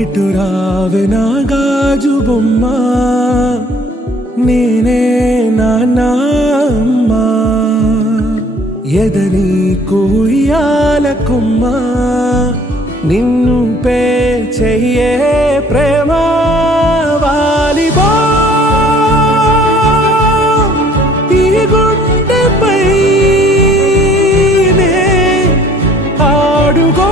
ఇటు రావే నా గాజు బొమ్మ, నేనే నాన్న అమ్మా. ఎదని కుయ్యాల కొమ్మ, నిన్ను పే చెయ్యే ప్రేమ వాలిబో. ఈ గుండెపై నే ఆడుగో,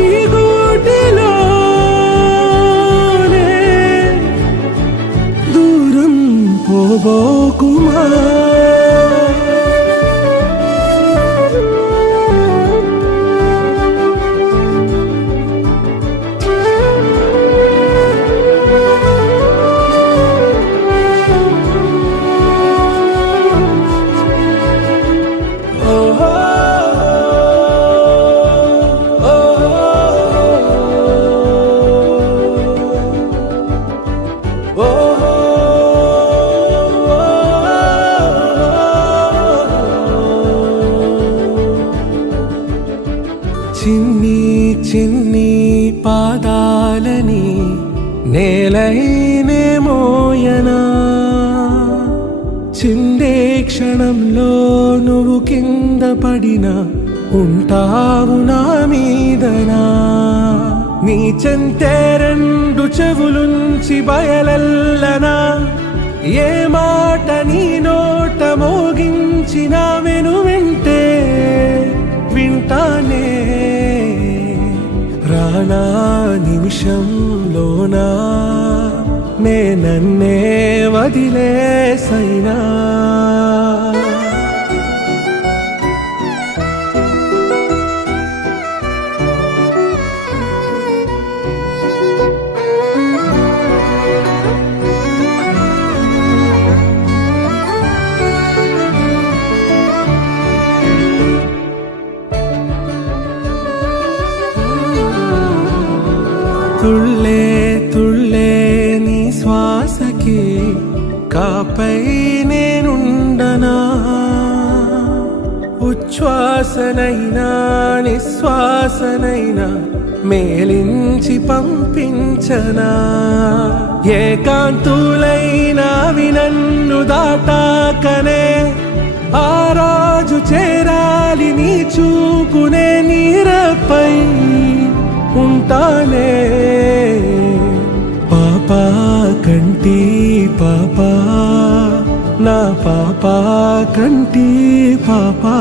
ఈ గూటిలోనే దూరం పోబోకుమా. చిన్ని చిన్ని పాదాలని నేలైనే మోయనా, చిందే క్షణంలో నువ్వు కింద పడినా ఉంటావు నా మీదనా. నీ చెంతే రెండు చెవులుంచి బయలెల్లనా, ఏ మాట నీ నోట మోగించిన వెను వింటే వింటానే. రానా నిమిషంలోనా నే నన్నే వదిలేసైనా. తుళ్ళే తుళ్ళే నీ శ్వాసకి కాపై నేనుండనా, ఉచ్ఛ్వాసనైనా నిశ్వాసనైనా మేలించి పంపించనా. ఏకాంతులైనవి నన్ను దాటాకనే ఆ రాజు చేరాలి నీ చూపునే నీరపై ఉంటానే. పాపా కంటి పాపా, నా పాపా కంటి పాపా.